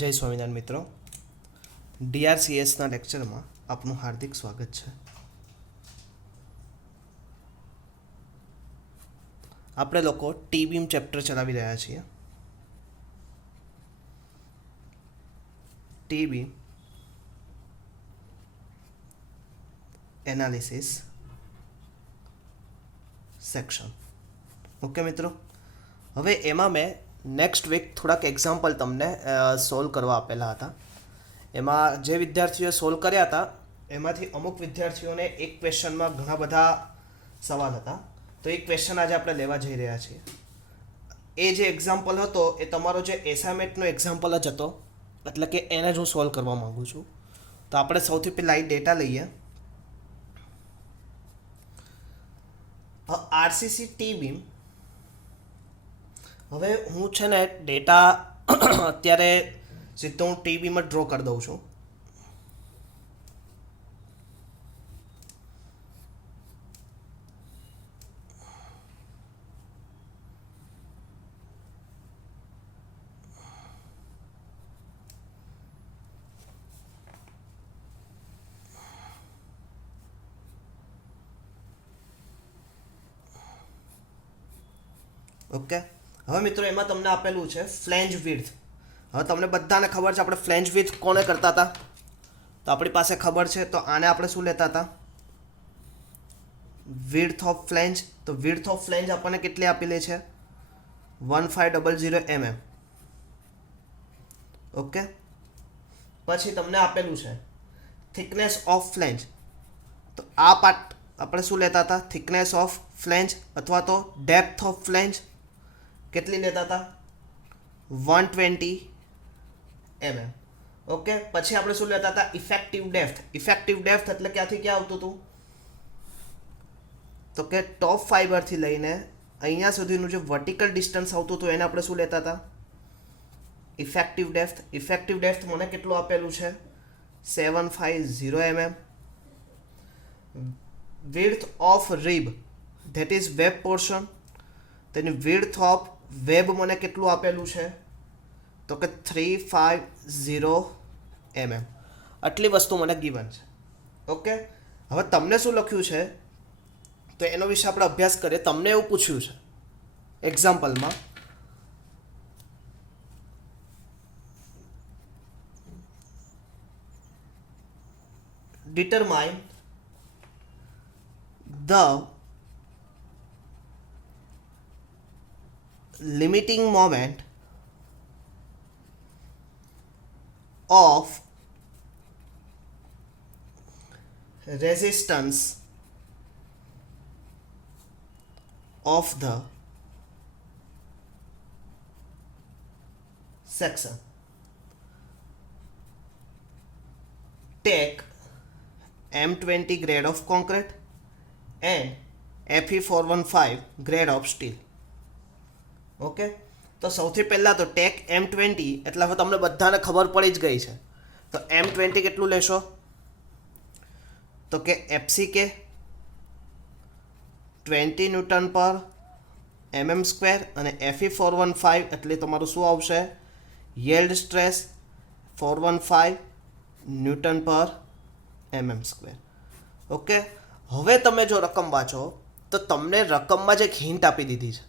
જય સ્વામિનારાયણ મિત્રો, ડીઆરસીએસના લેક્ચરમાં આપનું હાર્દિક સ્વાગત છે. આપણે લોકો ટી બીમ ચેપ્ટર ચલાવી રહ્યા છીએ. T beam analysis section. Okay મિત્રો, હવે એમાં મેં નેક્સ્ટ વીક થોડાક એક્ઝામ્પલ તમને સોલ્વ કરવા આપેલા હતા. એમાં જે વિદ્યાર્થીઓએ સોલ્વ કર્યા હતા એમાંથી અમુક વિદ્યાર્થીઓને એક ક્વેશ્ચનમાં ઘણા બધા સવાલ હતા, તો એ ક્વેશ્ચન આજે આપણે લેવા જઈ રહ્યા છીએ. એ જે એક્ઝામ્પલ હતો એ તમારો જે એસાઇનમેન્ટનો એક્ઝામ્પલ જ હતો, એટલે કે એને જ હું સોલ્વ કરવા માગું છું. તો આપણે સૌથી પહેલાં એ ડેટા લઈએ. RCC T beam. હવે હું છે ને ડેટા અત્યારે સીધો હું ટી બીમ જ ડ્રો કરી દઉં છું. ઓકે, હવે મિત્રો એમાં તમને આપેલું છે ફ્લેંજ વિડ્થ. હવે તમને બધાને ખબર છે આપણે ફ્લેંજ વિડ્થ કોને કરતા હતા, તો આપણી પાસે ખબર છે. તો આને આપણે શું લેતા હતા? Width of flange. તો વિડ્થ ઓફ ફ્લેંજ આપણને કેટલી આપેલી છે? 1500 mm. ઓકે, પછી તમને આપેલું છે થિકનેસ ઓફ ફ્લેંજ. તો આ પાર્ટ આપણે શું લેતા હતા? થિકનેસ ઓફ ફ્લેંજ, અથવા તો ડેપ્થ ઓફ ફ્લેંજ કેટલી લેતા હતા? 120 mm. ઓકે, પછી આપણે શું લેતા હતા? Effective depth. ઇફેક્ટિવ ડેપ્થ એટલે ક્યાંથી ક્યાં આવતું હતું? તો કે ટોપ ફાઈબરથી લઈને અહીંયા સુધીનું જે વર્ટિકલ ડિસ્ટન્સ આવતું હતું એને આપણે શું લેતા હતા? Effective depth. ઇફેક્ટિવ ડેપ્થ મને કેટલું આપેલું છે? 750 mm. Width of rib, that is web portion, તેની વિડ્થ ઓફ વેબ મને કેટલું આપેલું છે? તો કે 350 mm. આટલી વસ્તુ મને ગિવન છે. ઓકે, હવે તમને શું લખ્યું છે તો એનો વિશે આપણે અભ્યાસ કરીએ. તમને એવું પૂછ્યું છે એક્ઝામ્પલમાં, determine the limiting moment of resistance of the section. Take M20 grade of concrete and Fe415 grade of steel. Okay, તો સૌથી પહેલાં તો ટેક M20 એટલે હવે તમને બધાને ખબર પડી જ ગઈ છે. તો M20 કેટલું લેશો? તો કે FCK 20 ન્યૂટન પર mm સ્ક્વેર, અને Fe415 એટલે તમારું શું આવશે? યીલ્ડ સ્ટ્રેસ 415 ન્યૂટન પર mm સ્ક્વેર. ઓકે, હવે તમે જો રકમ વાંચો તો તમને રકમમાં જ એક હિન્ટ આપી દીધી છે.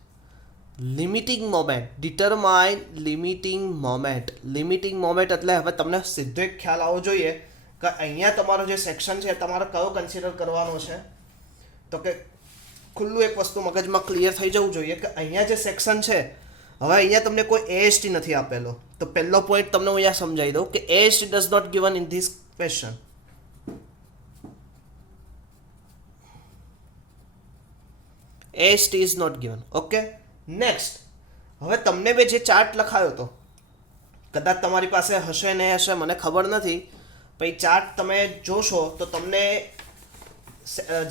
Limiting moment, determine limiting moment. Limiting moment એટલે હવે તમને સીધો એક ખ્યાલ આવવો જોઈએ કે અહીંયા તમારો જે સેક્શન છે તમારે કયો કન્સિડર કરવાનો છે. તો કે ખુલ્લું એક વસ્તુ મગજમાં ક્લિયર થઈ જવું જોઈએ કે અહીંયા જે સેક્શન છે, હવે અહીંયા તમને કોઈ એએસટી નથી આપેલો. તો પહેલો પોઈન્ટ તમને હું અહીંયા સમજાવી દઉં કે AST does not given in this question. AST is not given. Okay, next, હવે તમને મેં જે ચાર્ટ લખાયો હતો, કદાચ તમારી પાસે હશે નહીં હશે મને ખબર નથી, પછી ચાર્ટ તમે જોશો તો તમને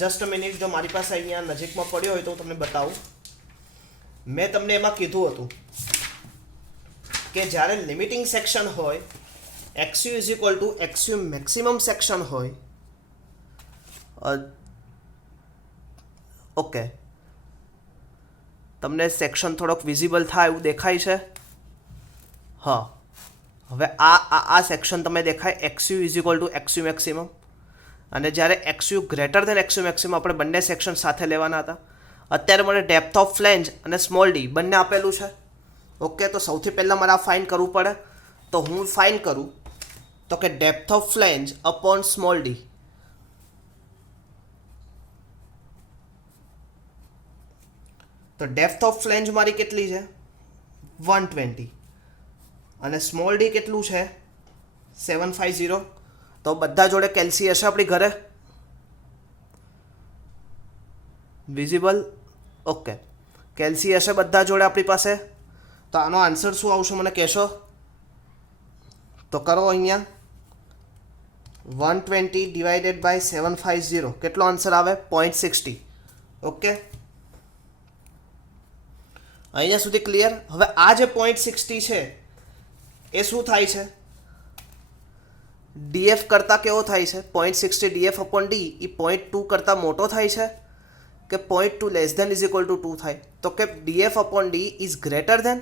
જસ્ટ મિનિટ, જો મારી પાસે અહીંયા નજીકમાં પડ્યો હોય તો હું તમને બતાવું. મેં તમને એમાં કીધું હતું કે જ્યારે લિમિટિંગ સેક્શન હોય, XU is equal two XU maximum section હોય. ઓકે, તમને સેક્શન થોડોક વિઝિબલ થાય એવું દેખાય છે? હા, હવે આ સેક્શન તમે દેખાય એક્સયુ ઇઝ ઇક્વલ ટુ એક્સયુ મેક્સિમમ, અને જ્યારે એક્સયુ ગ્રેટર દેન એક્સયુ મેક્સિમમ આપણે બંને સેક્શન સાથે લેવાના હતા. અત્યારે મને ડેપ્થ ઓફ ફ્લેંજ અને સ્મોલ ડી બંને આપેલું છે. ઓકે, તો સૌથી પહેલાં મારે આ ફાઇન કરવું પડે. તો હું ફાઇન કરું તો કે depth of flange upon small D. તો ડેપ્થ ઓફ ફ્લેંજ મારી કેટલી છે 120 અને સ્મોલ ડી કેટલું છે 750. તો બધા જોડે કેલ્સી હશે આપણી ઘરે વિઝિબલ. ઓકે, કેલ્સી હશે બધા જોડે આપણી પાસે. તો આનો આન્સર શું આવશે મને કહેશો? તો કરો અહીંયા 120 ડિવાઇડેડ બાય 750 કેટલો આન્સર આવે 0.60. ઓકે, અહીંયા સુધી ક્લિયર. હવે આ જે 0.60 છે એ શું થાય છે ડીએફ કરતાં કેવો થાય છે 0.60 ડીએફ અપોન ડી એ 0.2 કરતાં મોટો થાય છે કે 0.2 less than is equal to 2 થાય? તો કે DF upon D is greater than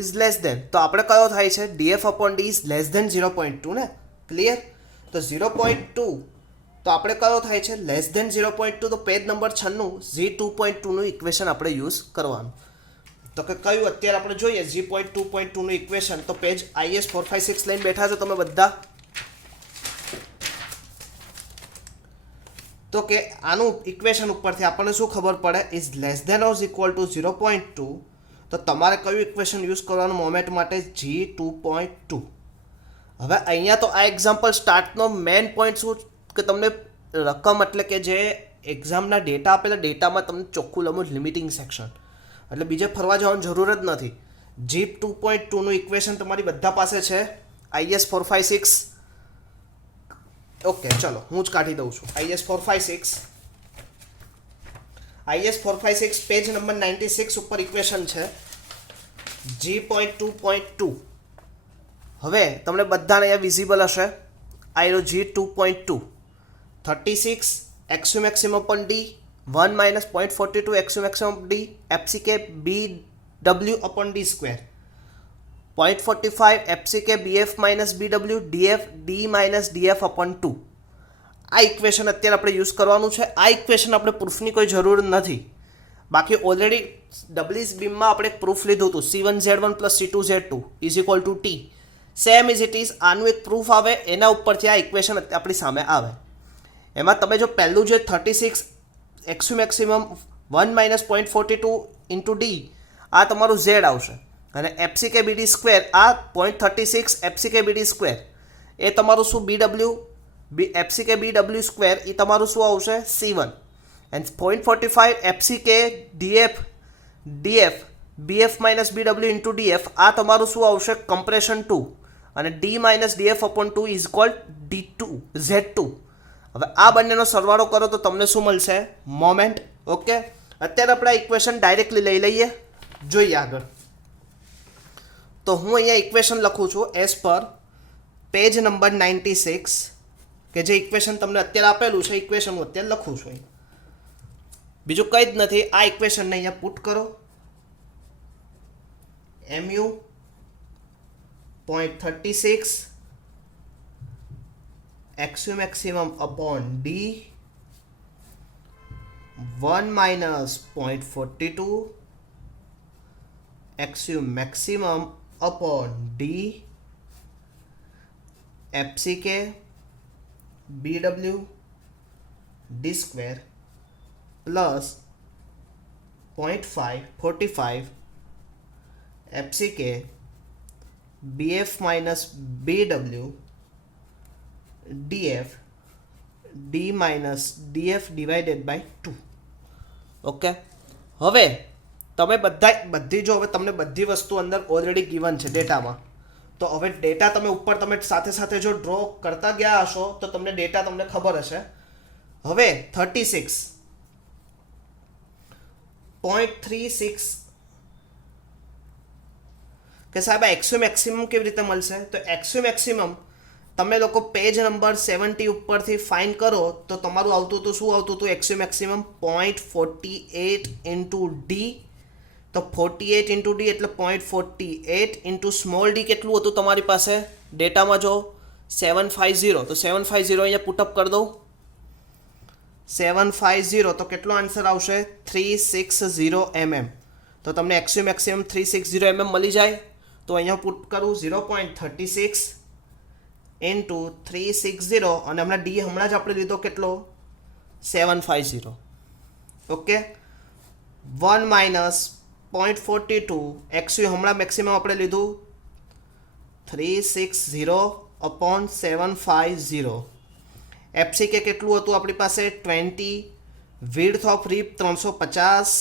is less than. તો આપણે કયો થાય છે DF upon D is less than 0.2 ને. ક્લિયર. તો 0.2 તો આપણે કયો થાય છે લેસ ધેન 0.2. તો પેજ નંબર 96 G2.2 નું ઇક્વેશન આપણે યુઝ કરવાનું. તો કે કયું અત્યારે આપણે જોઈએ G.2.2 નું ઇક્વેશન. તો પેજ IS 456 લઈને બેઠા છો તમે બધા. તો કે આનું ઇક્વેશન ઉપરથી આપણને શું ખબર પડે is less than or equal to 0.2. તો તમારે કયું ઇક્વેશન યુઝ કરવાનું મોમેન્ટ માટે G2.2. હવે અહીંયા તો આ એક્ઝામ્પલ સ્ટાર્ટનો મેઇન પોઈન્ટ શું કે તમને રકમ એટલે કે જે એક્ઝામના ડેટા આપેલા ડેટામાં તમને ચોખ્ખું લમું લિમિટિંગ સેક્શન, એટલે બીજે ફરવા જવાની જરૂર જ નથી. G2.2 નું ઇક્વેશન તમારી બધા પાસે છે IS 456. ઓકે, ચલો હું જ કાઢી દઉં છું. IS 456 પેજ નંબર 96 ઉપર ઇક્વેશન છે G.2.2. હવે તમને બધાને અહીંયા વિઝિબલ હશે. આઈરો G2.2 36 XU maximum upon D 1 minus 0.42 XU maximum D FCK BW upon D square 0.45 FCK BF minus BW DF D minus DF upon 2. આ ઇક્વેશન અત્યારે આપણે યુઝ કરવાનું છે. આ ઇક્વેશન આપણે પ્રૂફની કોઈ જરૂર નથી. બાકી ઓલરેડી ડબલ્યુઝ બીમમાં આપણે પ્રૂફ લીધું હતું C1Z1 plus C2Z2 is equal to T. Same is it is આનું એક પ્રૂફ આવે એના ઉપરથી આ ઇક્વેશન આપણી સામે આવે. એમાં તમે જો પહેલું જે 36 XU maximum 1 minus 0.42 into D આ તમારું ઝેડ આવશે, અને FCK BD સ્ક્વેર આ 0.36 FCK BD સ્ક્વેર એ તમારું શું FCK BW સ્ક્વેર એ તમારું શું આવશે C1, and 0.45 FCK DF BF minus BW into DF આ તમારું શું આવશે કમ્પ્રેશન 2, અને D minus DF upon 2 is called D2 Z2. હવે આ બંનેનો સરવાળો કરો તો તમને શું મળશે મોમેન્ટ. ઓકે, અત્યારે આપણે આ ઇક્વેશન ડાયરેક્ટલી લઈ લઈએ, જોઈએ આગળ. તો હું અહીંયા ઇક્વેશન લખું છું એઝ પર પેજ નંબર 96 કે જે ઇક્વેશન તમને અત્યારે આપેલું છે ઇક્વેશન હું અત્યારે લખું છું. બીજું કંઈ જ નથી. આ ઇક્વેશનને અહીંયા પુટ કરો. MU 0.36 XU maximum upon D 1 minus 0.42 XU maximum upon D FCK BW D square plus 0.45 FCK BF minus BW DF D minus DF divided by 2. Okay, હવે તમે બધી જો હવે તમને બધી વસ્તુ અંદર ઓલરેડી ગિવન છે ડેટામાં, તો હવે ડેટા તમે ઉપર તમે સાથે સાથે જો ડ્રો કરતા ગયા હશો તો તમને ડેટા તમને ખબર હશે. હવે 36.36 કે સાહેબ આ એક્સયુ મેક્સિમમ કેવી રીતે મળશે? તો એક્સયુ મેક્સિમમ તમે લોકો પેજ નંબર 70 ઉપરથી ફાઇન કરો તો તમારું આવતું હતું શું આવતું હતું એક્સયુ મેક્સિમમ 0.48 ઇન્ટુ ડી. તો તો 48 ઇન્ટુ ડી એટલે 0.48 ઇન્ટુ સ્મોલ ડી કેટલું હતું તમારી પાસે ડેટામાં જો 750, તો 750 અહીંયા પુટઅપ કરી દઉં 750, તો કેટલો આન્સર આવશે 360 mm. તો તમને એક્સ્યુ મેક્સિમમ 360 mm મળી જાય. તો અહીંયા પુટ કરું 0.36 ઇન્ટુ 360 અને હમણાં જ આપણે લીધો કેટલો 750. ઓકે, 1 માઇનસ 0.42 એક્સ્યુ હમણાં મેક્સિમમ આપણે લીધું 360 અપોન 750. એફસીકે કેટલું હતું આપણી પાસે 20, વિડ્થ ઓફ રીપ 350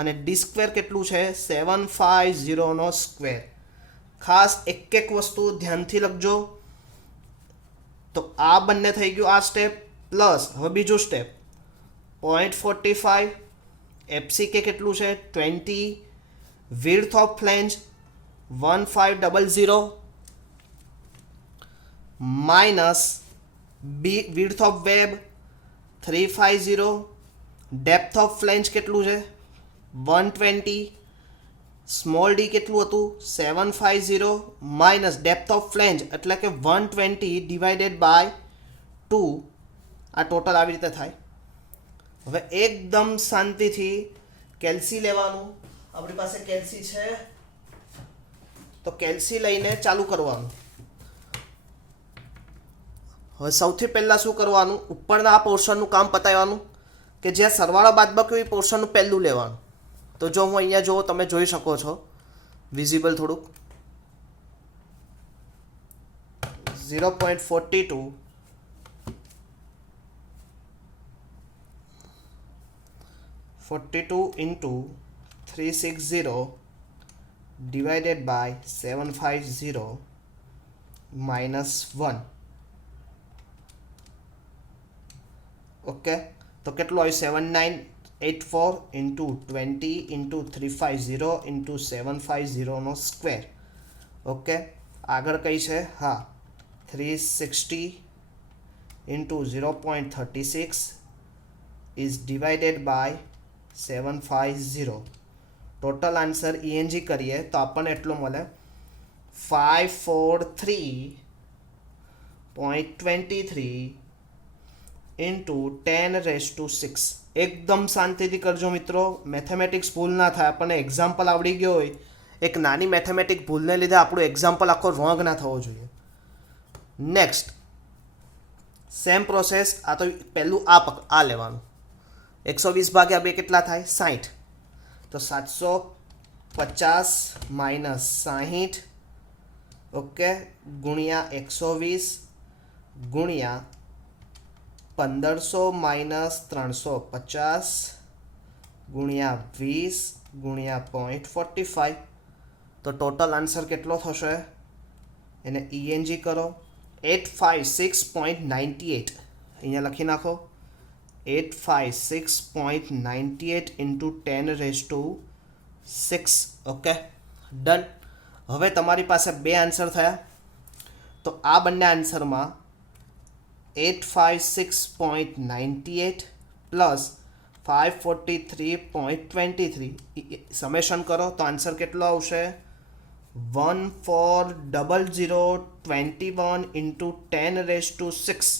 અને ડી સ્ક્વેર કેટલું છે 750 નો સ્ક્વેર. ખાસ એક એક વસ્તુ ધ્યાનથી લખજો. તો આ બંને થઈ ગયું આ સ્ટેપ. પ્લસ હવે બીજું સ્ટેપ 0.45, એફસીકે કેટલું છે 20, width of flange 1500 minus width of web 350, depth of flange કેટલું છે 120, સ્મોલ ડી કેટલું હતું 750 માઇનસ ડેપ્થ ઓફ ફ્લેંજ એટલે કે 120 ડિવાઇડેડ બાય 2. આ ટોટલ આવી રીતે થાય. હવે એકદમ શાંતિથી કેલ્સી લેવાનું. આપણી પાસે કેલ્સી છે તો કેલ્સી લઈને ચાલુ કરવાનું. હવે સૌથી પહેલાં શું કરવાનું, ઉપરના આ પોર્શનનું કામ પતાવવાનું કે જ્યાં સરવાળા બાદબાકી એ પોર્શનનું પહેલું લેવાનું. તો જો હું અહીંયા જો તમે જોઈ શકો છો વિઝિબલ થોડુંક 0.42 into 360 divided by 750 minus 1. Okay, તો કેટલું આવ્યું 7984 ઇન્ટુ 20 ઇન્ટુ 350 ઇન્ટુ 750 નો સ્ક્વેર. ઓકે, આગળ કઈ છે હા 360 into 0.36 is divided by 750. Total answer ENG કરીએ તો આપણને એટલો મળે 543.23 ઇન્ટુ 10⁻6. એકદમ શાંતિથી કરજો મિત્રો, મેથેમેટિક્સ ભૂલ ના થાય. આપણને એક્ઝામ્પલ આવડી ગયો હોય, એક નાની મેથેમેટિક ભૂલને લીધે આપણું એક્ઝામ્પલ આખો રોંગ ના થવો જોઈએ. Next same process. આ તો પહેલું આ લેવાનું 120 ભાગ્યા 2 કેટલા થાય 60. તો 750 માઇનસ 60 ઓકે ગુણ્યા 120 ગુણ્યા 1500 માઇનસ 350 ગુણ્યા 20 ગુણ્યા 0.45. તો ટોટલ આન્સર કેટલો થશે એને ENG કરો 856.98. અહીંયા લખી નાખો 856.98 ઇન્ટુ 10⁻6. Okay done. હવે તમારી પાસે બે આન્સર થયા. તો આ બંને આન્સરમાં 856.98 પ્લસ 543.23 સમેશન કરો તો આન્સર કેટલો આવશે 140021 ઇન્ટુ 10⁻6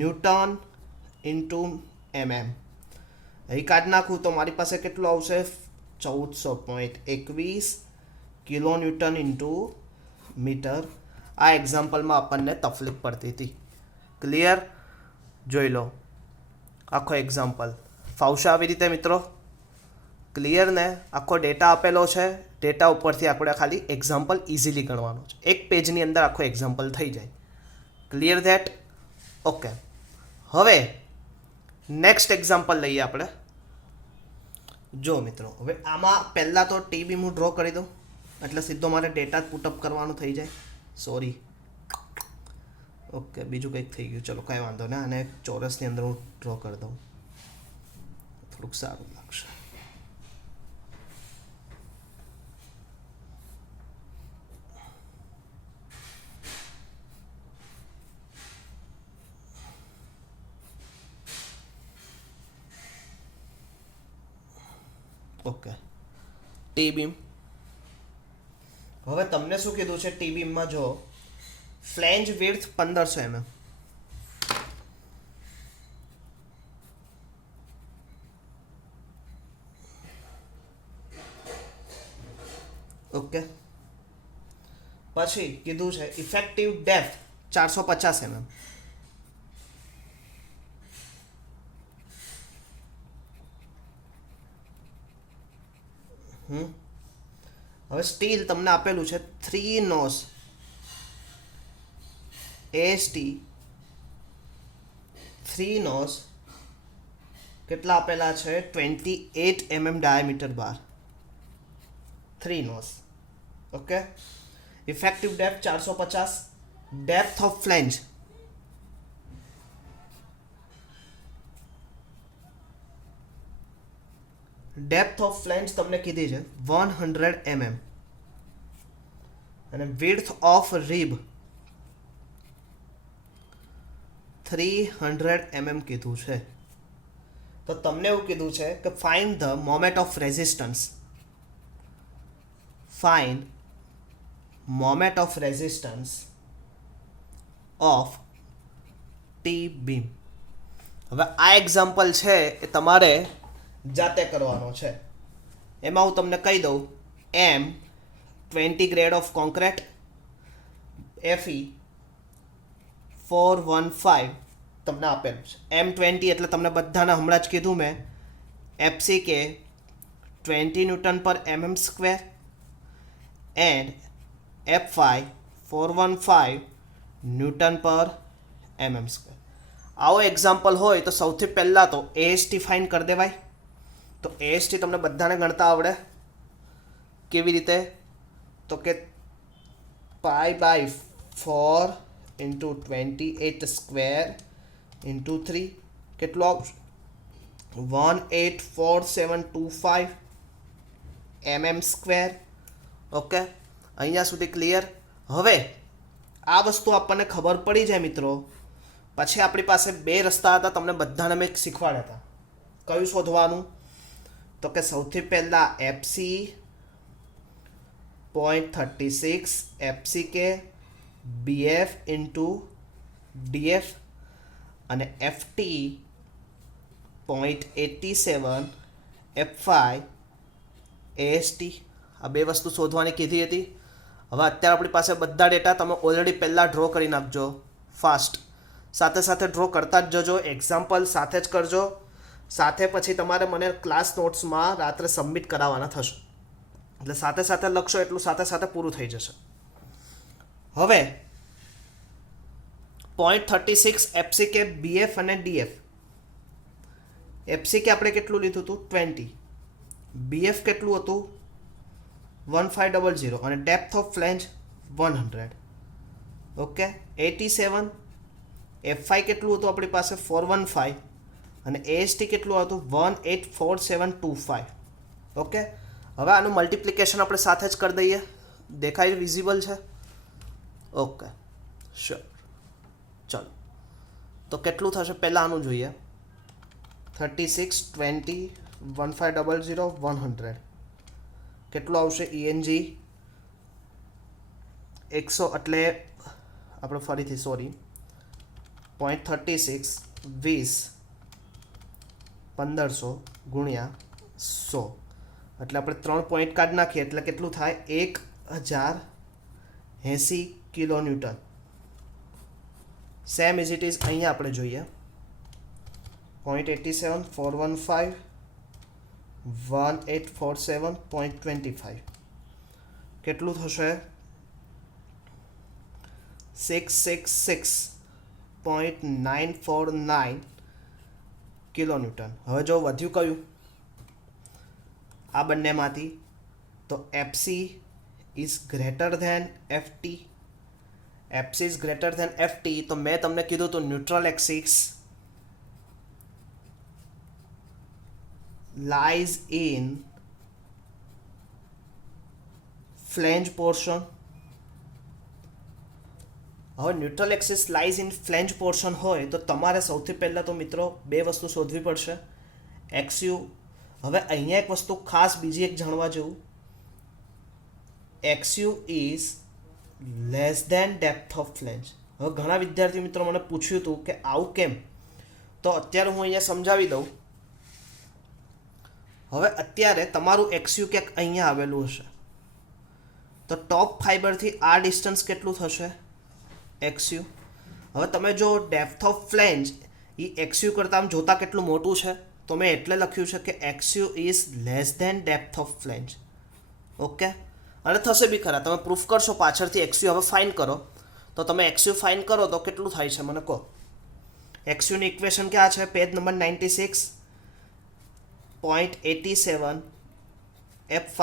ન્યૂટન ઇન્ટુ mm. અહીં કાઢી નાખું તો મારી પાસે કેટલું આવશે 1421 કિલો ન્યૂટન ઇન્ટુ મીટર. આ એક્ઝામ્પલમાં આપણને તકલીફ પડતી હતી. ક્લિયર? જોઈ લો આખો એક્ઝામ્પલ. ફાવશે આવી રીતે મિત્રો? ક્લિયર ને? આખો ડેટા આપેલો છે, ડેટા ઉપરથી આપણે ખાલી એક્ઝામ્પલ ઇઝીલી ગણવાનું છે. એક પેજની અંદર આખો એક્ઝામ્પલ થઈ જાય. Clear that? ઓકે, હવે નેક્સ્ટ એક્ઝામ્પલ લઈએ આપણે. જો મિત્રો હવે આમાં પહેલાં તો ટીબી હું ડ્રો કરી દઉં એટલે સીધો મારે ડેટા જ પુટઅપ કરવાનું થઈ જાય. સોરી, ઓકે બીજું કંઈક થઈ ગયું. ચલો કાંઈ વાંધો નહીં, આને ચોરસની અંદર હું ડ્રો કરી દઉં, થોડુંક સારું લાગશે. Okay T beam. હવે તમને શું કીધું છે ટી બીમમાં? જો ફ્લેંજ વિડ્થ 1500 mm, ઓકે. પછી કીધું છે ઇફેક્ટિવ ડેપ્થ 450 mm. હવે સ્ટીલ તમને આપેલું છે 3 નોઝ AST 3 નોઝ કેટલા આપેલા છે? 28 mm diameter bar, 3 nos. Okay. Effective depth 450, depth of flange તમને કીધી છે 100 mm અને વિડ્થ ઓફ રીબ 300 mm કીધું છે. તો તમને એવું કીધું છે કે find the moment of resistance. Find moment of resistance of T beam. હવે આ એક્ઝામ્પલ છે એ તમારે જાતે કરવાનો છે. એમાં હું તમને કહી દઉં, M20 grade of concrete FE 415 તમને આપેલું છે. M20 એટલે તમને બધાને હમણાં જ કીધું મેં, FCK 20 ન્યૂટન પર mm square and FI 415 newton પર mm સ્ક્વેર. આવો એક્ઝામ્પલ હોય તો સૌથી પહેલાં તો AST ફાઇન કરી દેવાય. તો AST તમને બધાને ગણતા આવડે. કેવી રીતે? તો કે π/4 ઇન્ટુ 28 સ્ક્વેર ઇન્ટુ 3 કેટલો આવશે? 184725 mm સ્ક્વેર. ઓકે, અહીંયા સુધી ક્લિયર. હવે આ વસ્તુ આપણને ખબર પડી જાય મિત્રો, પછી આપણી પાસે બે રસ્તા હતા, તમને બધાને મેં શીખવાડ્યા હતા. કયું શોધવાનું? તો કે સૌથી પહેલાં FC 0.36 FCK BF into DF અને FT 0.87 FI AST. આ બે વસ્તુ શોધવાની કીધી હતી. હવે અત્યારે આપણી પાસે બધા ડેટા તમે ઓલરેડી પહેલાં ડ્રો કરી નાખજો ફાસ્ટ. સાથે સાથે ડ્રો કરતા જ જજો, એક્ઝામ્પલ સાથે જ કરજો. સાથે પછી તમારે મને ક્લાસ નોટ્સમાં રાત્રે સબમિટ કરાવવાના થશે, એટલે સાથે સાથે લખશો એટલું સાથે સાથે પૂરું થઈ જશે. હવે 0.36 FCK BF અને DF. FCK આપણે કેટલું લીધું હતું? 20. BF કેટલું હતું? 1500 અને depth of flange 100. Okay. 87. FI કેટલું હતું આપણી પાસે? 415 અને AST કેટલું હતું? 184725. ઓકે. હવે આનું મલ્ટિપ્લિકેશન આપણે સાથે જ કરી દઈએ. દેખાય વિઝિબલ છે? Okay, sure. ચલો, તો કેટલું થશે પહેલાં આનું જોઈએ. 36 20 1500 100 કેટલું આવશે? ENG 100 એટલે આપણે ફરીથી 0.36 20 1500 ગુણ્યા 100 એટલે આપણે 3 પોઈન્ટ કાઢી નાખીએ એટલે કેટલું થાય? 1080 kilo newton. Same is it is અહીંયા આપણે જોઈએ 0.87 415 1847.25 કેટલું થશે? 666.949 કિલો ન્યૂટન. હવે જો વધ્યું કયું આ બંનેમાંથી? તો FC is greater than FT. FC is greater than FT. તો મેં તમને કીધું તો neutral axis lies in flange portion. હવે neutral axis lies in flange portion હોય તો તમારે સૌથી પહેલાં તો મિત્રો બે વસ્તુ શોધવી પડશે. XU. હવે અહીંયા એક વસ્તુ ખાસ બીજી એક જાણવા જેવું, XU is less than depth of flange. હવે ઘણા વિદ્યાર્થી મિત્રો મને પૂછ્યું હતું કે આવું કેમ, તો અત્યારે હું અહીંયા સમજાવી દઉં. હવે અત્યારે તમારું XU ક્યાંક અહીંયા આવેલું હશે, તો ટોપ ફાઈબરથી આ ડિસ્ટન્સ કેટલું થશે? XU. હવે તમે જો depth of flange A XU કરતાં આમ જોતાં કેટલું મોટું છે, તો મેં એટલે લખ્યું છે કે XU is less than depth of flange. Okay, અને થશે બી ખરા. તમે પ્રૂફ કરશો પાછળથી. XU હવે ફાઇન કરો, તો તમે XU ફાઇન કરો તો કેટલું થાય છે મને કહો. XUની ઇક્વેશન ક્યાં છે? Page number 96.87 F5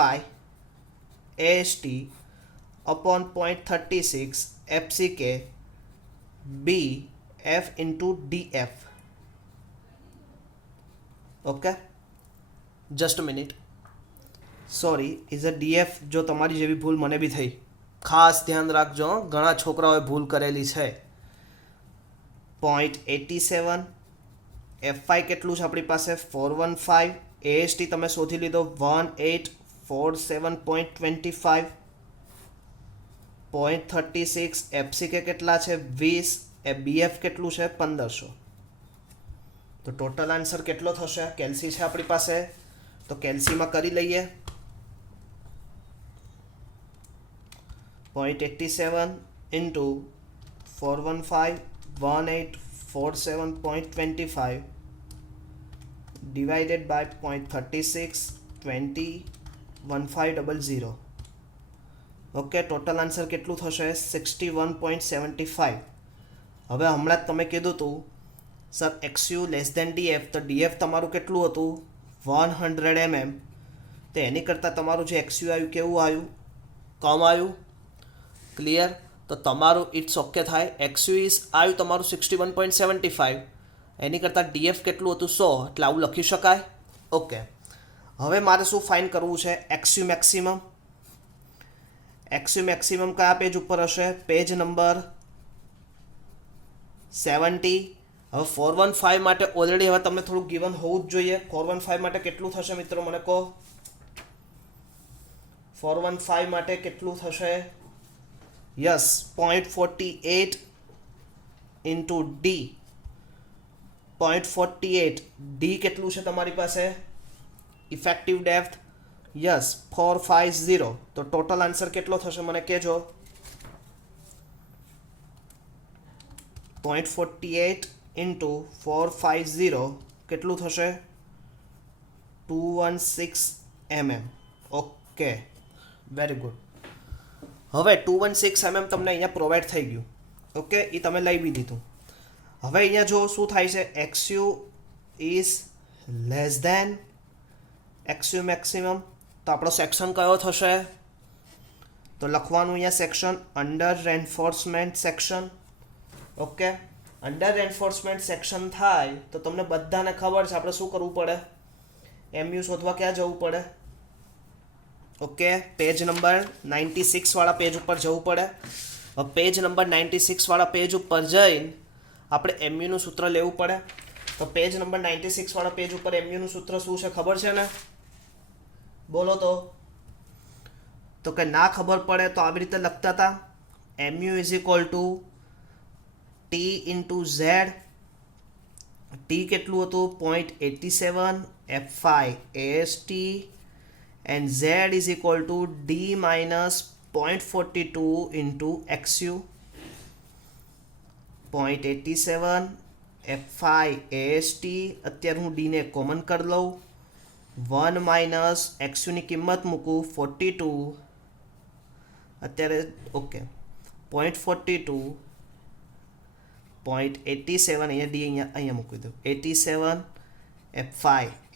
AST upon 0.36 FCK B F into DF. Okay, just minute, sorry, is a DF. જો તમારી જેવી ભૂલ મને બી થઈ, ખાસ ધ્યાન રાખજો, ઘણા છોકરાઓએ ભૂલ કરેલી છે. 0.87 F5 કેટલું છે આપણી પાસે? 415. AST તમે શોધી લીધો 1847.25. 0.36 FCK કેટલા છે? 20. BF કેટલું છે? 1500. તો ટોટલ આન્સર કેટલો થશે? કેલ્સી છે આપણી પાસે, તો કેલ્સીમાં કરી લઈએ. 0.87 into 415 1847.25 divided by 0.36 20 1500. Okay, total answer કેટલું થશે? 61.75. હવે હમણાં જ તમે કીધું હતું sir XU less than DF, તો DF તમારું કેટલું હતું? 100 mm. તો એની કરતાં તમારું જે XU આવ્યું કેવું આવ્યું? કમ આવ્યું. ક્લિયર? તો તમારું ઇટ્સ ઓકે થાય. XU ઇઝ આવ્યું તમારું 61.75, એની કરતાં DF કેટલું હતું? 100. એટલે આવું લખી શકાય. ઓકે, હવે મારે શું ફાઇન કરવું છે? XU maximum. XU મેક્સિમમ કયા પેજ ઉપર હશે? Page number 70. હવે 415 માટે ઓલરેડી હવે તમને થોડું ગિવન હોવું જ જોઈએ. 415 માટે કેટલું થશે મિત્રો મને કહો? 415 માટે કેટલું થશે? Yes, 0.48 into D. 0.48 D કેટલું છે તમારી પાસે? Effective depth. યસ, 450. તો ટોટલ આન્સર કેટલો થશે મને કહેજો. 0.48 into 450 કેટલું થશે? 216 mm. Okay, very good. હવે 216 mm તમને અહીંયા પ્રોવાઈડ થઈ ગયું. ઓકે, એ તમે લઈ બી દીધું. હવે અહીંયા જો શું થાય છે? XU is less than XU maximum. તો આપણો સેક્શન કયો થશે? તો લખવાનું અહીંયા section under reinforcement section. Okay, under reinforcement section થાય તો તમને બધાને ખબર છે આપણે શું કરવું પડે? MU શોધવા ક્યાં જવું પડે? ઓકે, પેજ નંબર 96 વાળા પેજ ઉપર જવું પડે. હવે પેજ નંબર 96 વાળા પેજ ઉપર જઈને આપણે MUનું સૂત્ર લેવું પડે. તો પેજ નંબર 96 વાળા પેજ ઉપર MUનું સૂત્ર શું છે ખબર છે ને? બોલો તો કે ના ખબર પડે તો આવી રીતે લખતા હતા. MU is equal to T into Z. T કેટલું હતું? 0.87 F5 AST and Z is equal to D minus 0.42 into XU. 0.87 F5 AST, અત્યારે હું D ને કોમન કરી લઉં. 1 માઇનસ XU ની કિંમત મૂકું 42, અત્યારે ઓકે 0.42 0.87 અહીંયા D અહીંયા મૂકી દઉં. 87 F5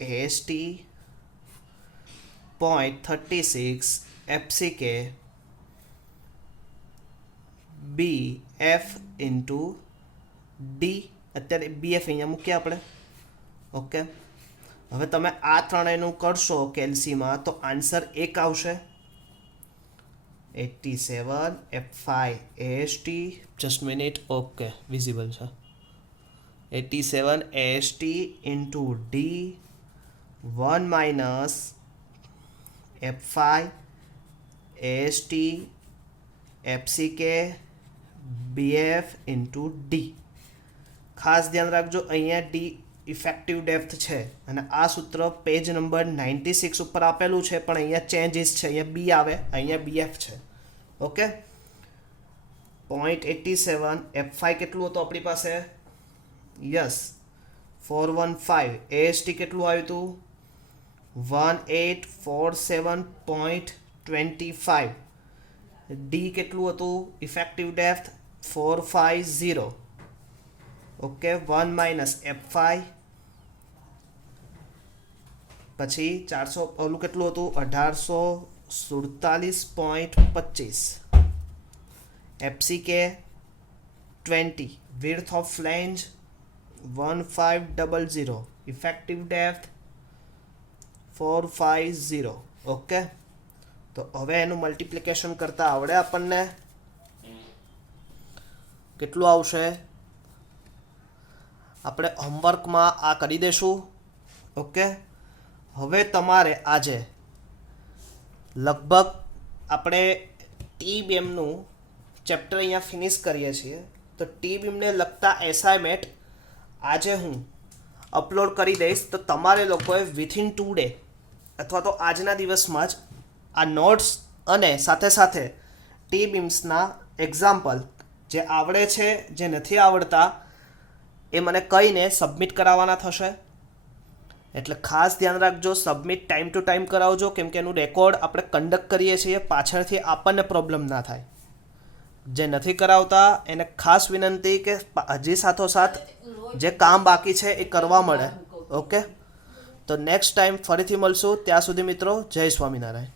AST 0.36 FCK BF into D. અત્યારે BF અહીંયા મૂક્યા આપણે. ઓકે, હવે તમે આ ત્રણેયનું કરશો કેલ્સીમાં તો આન્સર એક આવશે. 87 F5 AST, just minute. Okay, visible છે. 87 AST into D 1 minus F5 AST FCK BF into D. ખાસ ધ્યાન રાખજો, અહીંયા ડી ઇફેક્ટિવ ડેપ્થ છે અને આ સૂત્ર પેજ નંબર 96 ઉપર આપેલું છે, પણ અહીંયા ચેન્જીસ છે, અહીંયા બી આવે, અહીંયા BF છે. ઓકે, 0.87 F5 કેટલું હતું આપણી પાસે? યસ 415. AST કેટલું આવ્યું હતું? 1847.25. ડી કેટલું હતું? Effective depth 450. Okay, 1 minus F5 પછી 400 ઓલું કેટલું હતું? 1847.25. FCK 20. Width of flange 1500. Effective depth 450. Okay, તો હવે એનું મલ્ટિપ્લિકેશન કરતા આવડે આપણને? કેટલું આવશે? આપણે હોમવર્કમાં આ કરી દઈશું. ઓકે, હવે તમારે આજે લગભગ આપણે ટી બીમનું ચેપ્ટર અહીંયા ફિનિશ કરીએ છીએ. તો ટી બીમને લગતા એસાઇનમેન્ટ આજે હું અપલોડ કરી દઈશ. તો તમારે લોકોએ વિથિન 2 ડે અથવા તો આજના દિવસમાં જ આ નોટ્સ અને સાથે સાથે ટી બીમ્સના એક્ઝામ્પલ જે આવડે છે, જે નથી આવડતા, એ મને કહીને સબમિટ કરાવવાના થશે. એટલે ખાસ ધ્યાન રાખજો, સબમિટ ટાઈમ ટુ ટાઈમ કરાવજો, કેમ કે એનું રેકોર્ડ આપણે કન્ડક્ટ કરીએ છીએ, પાછળથી આપણને પ્રોબ્લેમ ના થાય. જે નથી કરાવતા એને ખાસ વિનંતી કે હજી સાથોસાથ જે કામ બાકી છે એ કરવા મળે. ઓકે, તો નેક્સ્ટ ટાઈમ ફરીથી મળશું. ત્યાં સુધી મિત્રો, જય સ્વામિનારાયણ.